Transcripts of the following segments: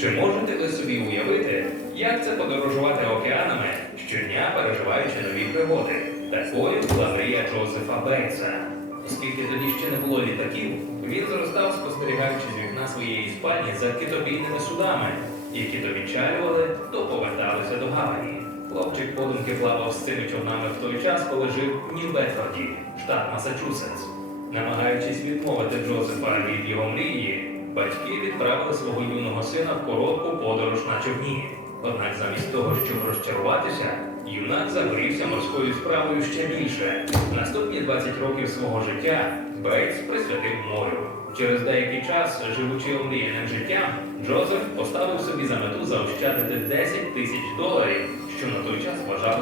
Чи можете ви собі уявити, як це подорожувати океанами, щодня переживаючи нові пригоди? Такою була мрія Джозефа Бейтса. Оскільки тоді ще не було літаків, він зростав, спостерігаючи з вікна своєї спальні за китобійними судами, які то відчалювали, то поверталися до гавані. Хлопчик подумки плавав з цими човнами в той час, коли жив у Нью-Бетфорді, штат Масачусетс. Намагаючись відмовити Джозефа від його мрії батьки відправили свого юного сина в коротку подорож на човні. Однак, замість того, щоб розчаруватися, юнак загорівся морською справою ще більше. Наступні 20 років свого життя Бейтс присвятив морю. Через деякий час, живучи омріяним життям, Джозеф поставив собі за мету заощадити 10 тисяч доларів, що на той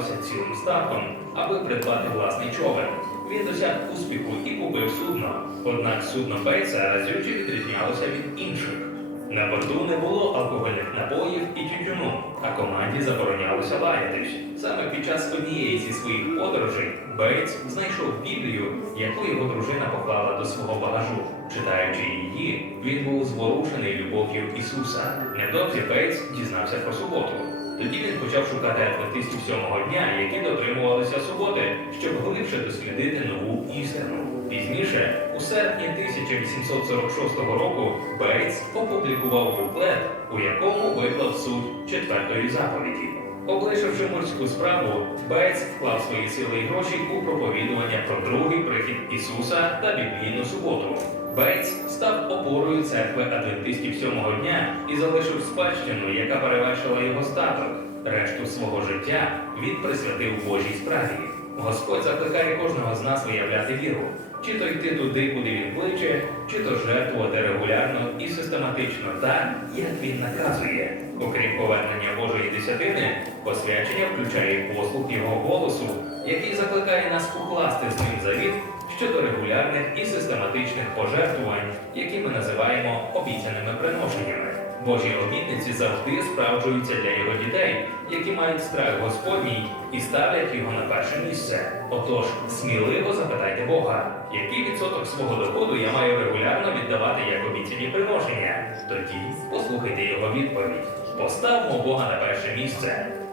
скористався цілим статком, аби придбати власний човен. Він досяг успіху і купив судно. Однак судно Бейтса разюче відрізнялося від інших. На борту не було алкогольних напоїв і тютюну, а команді заборонялося лаятись. Саме під час однієї зі своїх подорожей Бейтс знайшов Біблію, яку його дружина поклала до свого багажу. Читаючи її, він був зворушений любов'ю Ісуса. Недовзі Бейтс дізнався про суботу. Тоді він почав шукати адвентистів сьомого дня, які дотримувалися суботи, щоб глибше дослідити нову істину. Пізніше, у серпні 1846 року, Бейтс опублікував буклет, у якому виклав суть четвертої заповіді. Облишивши морську справу, Бець вклав свої сили і гроші у проповідування про другий прихід Ісуса та Біблійну суботу. Бець став опорою церкви адвентистів сьомого дня і залишив спадщину, яка перевершила його статок. Решту свого життя він присвятив Божій справі. Господь закликає кожного з нас виявляти віру, чи то йти туди, куди він кличе, чи то жертвувати регулярно і систематично так, як він наказує. Окрім повернення Божої десятини, посвячення включає послуг його голосу, який закликає нас укласти з ним завіт щодо регулярних і систематичних пожертвувань, які ми називаємо обіцяними приношеннями. Божі обітниці завжди справджуються для його дітей, які мають страх Господній і ставлять його на перше місце. Отож, сміливо запитайте Бога, який відсоток свого доходу я маю регулярно віддавати як обіцяні приношення. Тоді послухайте його відповідь: поставмо Бога на перше місце.